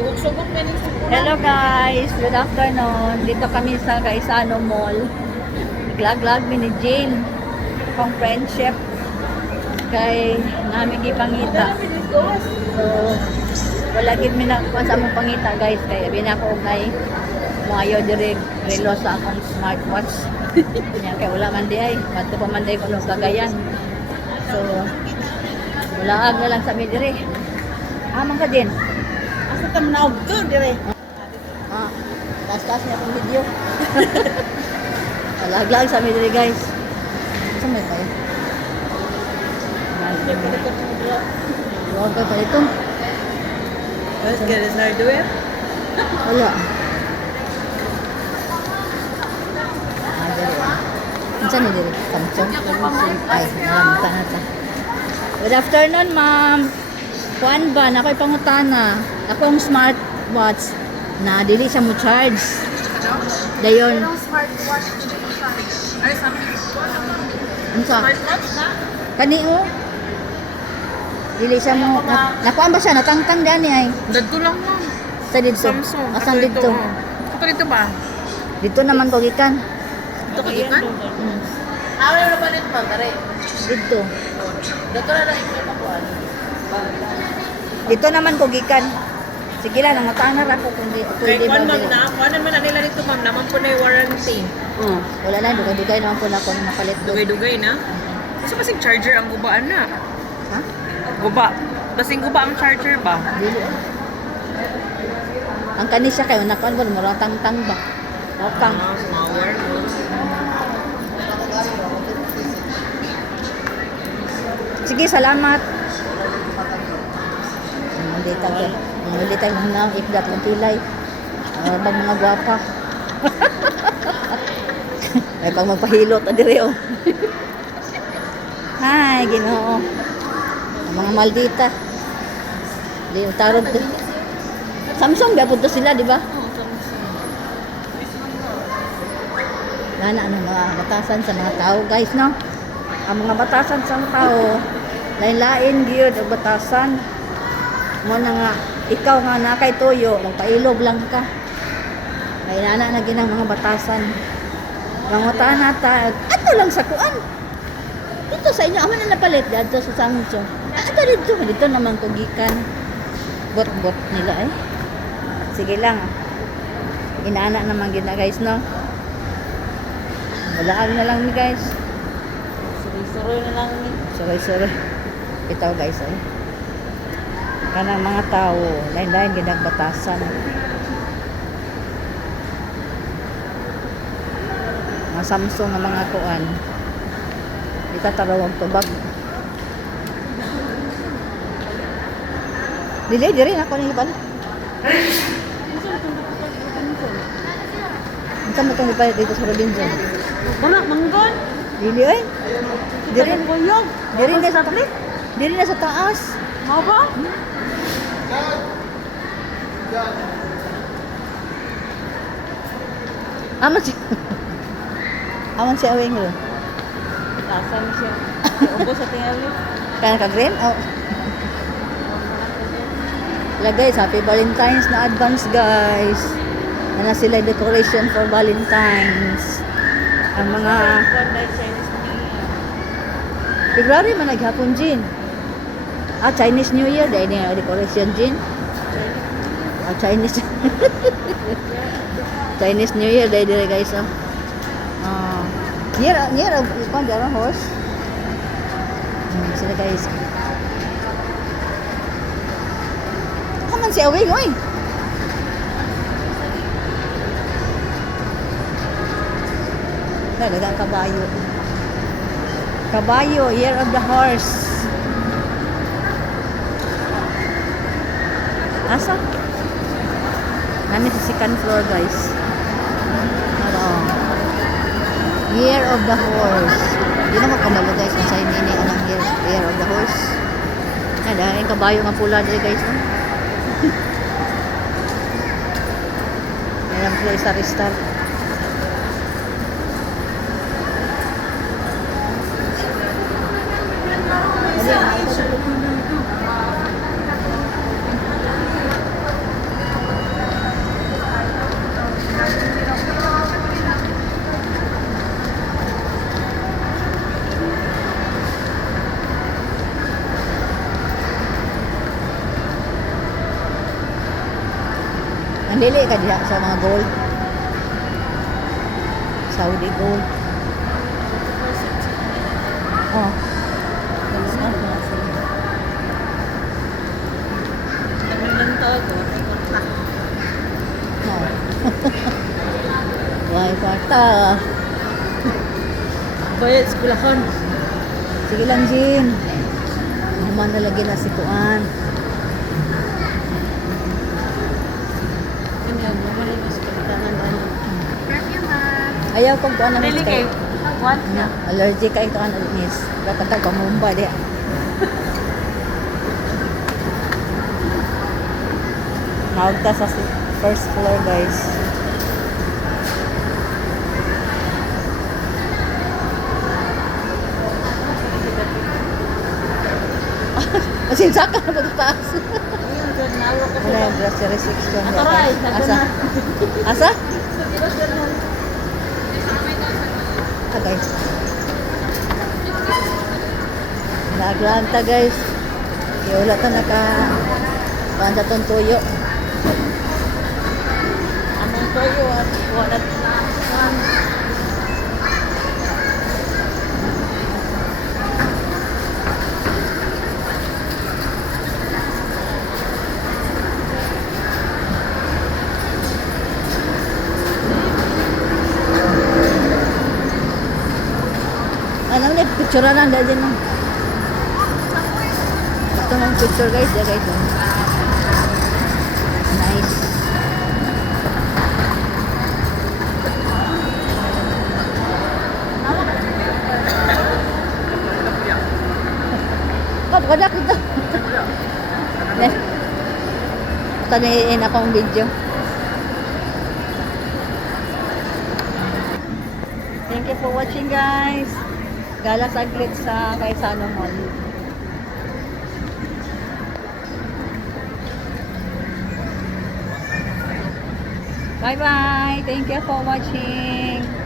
Hello guys, good afternoon. Dito kami sa Gaisano Mall. Naglag-lag mi ni Jane pang friendship kay namin gipangita. So wala gid mi na sa among pangita guys kay abi na ko kay maayo dire relo sa akong smartwatch. Nya kay wala man di ay, madto pa man di ko no kagayan. So wala ag na lang sa mi dire. Amang ka din. Asa ta manawag to dire? Tas-tas niya akong video. Lag-lag sa mi dire guys. Saan may tayo? Huwag ka pa ito. Let's get his hardware. Wala. Dali. Saan na dali? Samsung? Ay, nalamta na ta. Good afternoon, ma'am. Kuan ba? Ako'y pangutana. Ako ang smartwatch na dili siya mo charge. Dayon. Anong smartwatch dito mo charge? Ay, something. Ano sa? Smartwatch na? Kani o? Dili siya mo. Nakuan ba siya? Natangtang dani ay. Dadto lang ma'am. Sa dito. Samsung. Asan dito? Ito dito ba? Dito naman ko gikan. Ito kagikan? Awal na ba nito ba? Tare. Dito. Dito na lang ito makuan. Dito naman ko gikan. Sige lang, nangutanar ako kung di, Kay pwede kuan ba. ma'am na, kuan naman na nila dito ma'am, naman po na yung warranty. Wala na, dugay-dugay naman po na ako nakalit doon. Dugay-dugay na. Kasi basing charger ang gubaan na. Ha? Guba. Basing guba ang charger ba? Dili. Ang kani siya kayo, nakuan ba, murang tang-tang ba? Okang. Smaller. Sige, salamat. Hindi tayo. Hindi tayo na ifdat ng tilay. Bang mga gwapa. Ay, pag magpahilot, adire oh. Hi, Ginoo. Ang mga maldita. Di tarog to. Samsung gapon to sila, di ba? Nana ang mga batasan sa mga tao, guys, no? Ang mga batasan sa mga tao, lain-lain gyud ang batasan. Mo na nga ikaw nga nakay tuyo, magpailog lang ka. Kay nana na ginang mga batasan. Mangutaan nata, ato lang sa kuan. Dito sa inyo, amo na napalit dito sa Samsung. Ato dito naman ko gikan. Bot-bot nila eh. Sige lang. Inaana naman gina guys, no? Walaan na lang ni guys. Suroy na lang ni. Suroy-suroy. Ito guys eh. Kanang mga tao, lain-lain ginagbatasan. Mga Samsung na mga kuan. Di ka tarawag tubag. Dili rin ako ni pala. Unsa mo tong ipalit dito sa Robinson? Wala, manggon. Dili ay. Diri Kuyog. diri na sa diri na sa taas. Mo ba? Aman si Aman si awing ro. Asan siya? Ubos sa tingali. Kana ka green? Oh. Wala guys, happy Valentine's na advance guys. Ano sila decoration for Valentine's. Ang mga February man naghapon Jin. Chinese New Year dahil niya decoration Jin. Chinese Chinese New Year dahil dire guys oh. Year of kung jaro horse. Sila guys. Kaman si Awing oy. Dagang kabayo. Kabayo, year of the horse. Asa? Namin sa second floor, guys. Ano? Year of the horse. Hindi na makamalo, guys. Kung sa'yo nini, anong year of the horse. Dahil yung kabayo nga pula dito, guys. Alam ko, star-star. Nandili ka diya sa mga gold. Saudi gold. Oh. Nag-scan na sila. Nagandang tawag ko. Kontak. Oh. Why kwarta? Bayad eskwelahan. Sige lang, Jin. Naman na lagi na si Kuan. Ano yan? Naman yung eskwelahan. Ayaw kong kuan na Really kay? What? ano, allergic kay kuan miss. Dapat ka mumba di. Naugta sa first floor, guys. Asin saka na pagtaas. Ayun, dyan. Nawa ko Wala sila. yung dress restriction. Ato ray, Asa? Asa? Ah, guys. Naaglanta, guys. Wala ta naka kuan sa tong tuyo. Among toyo at wala na. Ano ni picture na dahil din. Ito ng picture, guys. Yeah, guys. Oh. Nice. Oh, wala kita. Taniin akong video. Thank you for watching, guys. Gala saglit sa Kaisano Mall. Bye-bye. Thank you for watching.